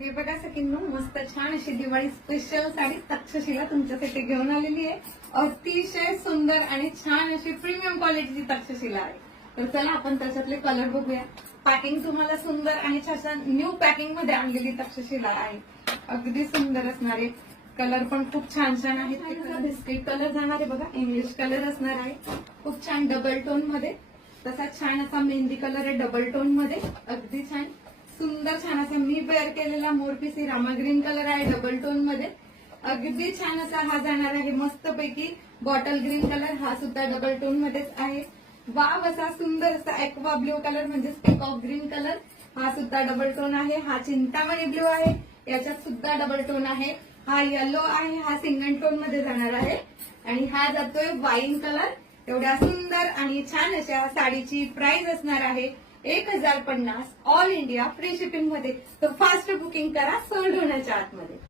हे बघा सखींनो, मस्त छान अशी दिवाळी स्पेशल साडी तक्षशिला तुमच्यासाठी घेऊन आलेली आहे. अतिशय सुंदर आणि छान अशी प्रीमियम क्वालिटीची तक्षशिला आहे. तर चला आपण त्याच्यातले कलर बघूया. पॅकिंग तुम्हाला सुंदर आणि छान न्यू पॅकिंग मध्ये आणलेली तक्षशिला आहे. अगदी सुंदर असणारे कलर पण खूप छान छान आहेत. बिस्किट कलर जाणार आहे बघा, इंग्लिश कलर असणार आहे. खूप छान डबल टोन मध्ये. तसा छान असा मेहंदी कलर आहे डबल टोन मध्ये. अगदी छान सुंदर छान असा मी वेअर केलेला मोरपिसी रामा ग्रीन कलर आहे डबल टोन मध्ये. अगदी छान असा हा जाणार आहे मस्तपैकी बॉटल ग्रीन कलर. हा सुद्धा डबल टोन मध्येच आहे. वाव असा सुंदर असा एक्वा ब्ल्यू कलर म्हणजे पीकॉक ग्रीन कलर. हा सुद्धा डबल टोन आहे. हा चिंतामणी ब्ल्यू आहे, याच्यात सुद्धा डबल टोन आहे. हा येलो आहे, हा सिंगल टोन मध्ये जाणार आहे. आणि हा जातोय वाईन कलर. एवढ्या सुंदर आणि छान अशा साडीची प्राइस असणार आहे 1050 ऑल इंडिया फ्री शिपिंग मध्ये. तर फास्ट बुकिंग करा सोल्ड होण्याच्या आतमध्ये.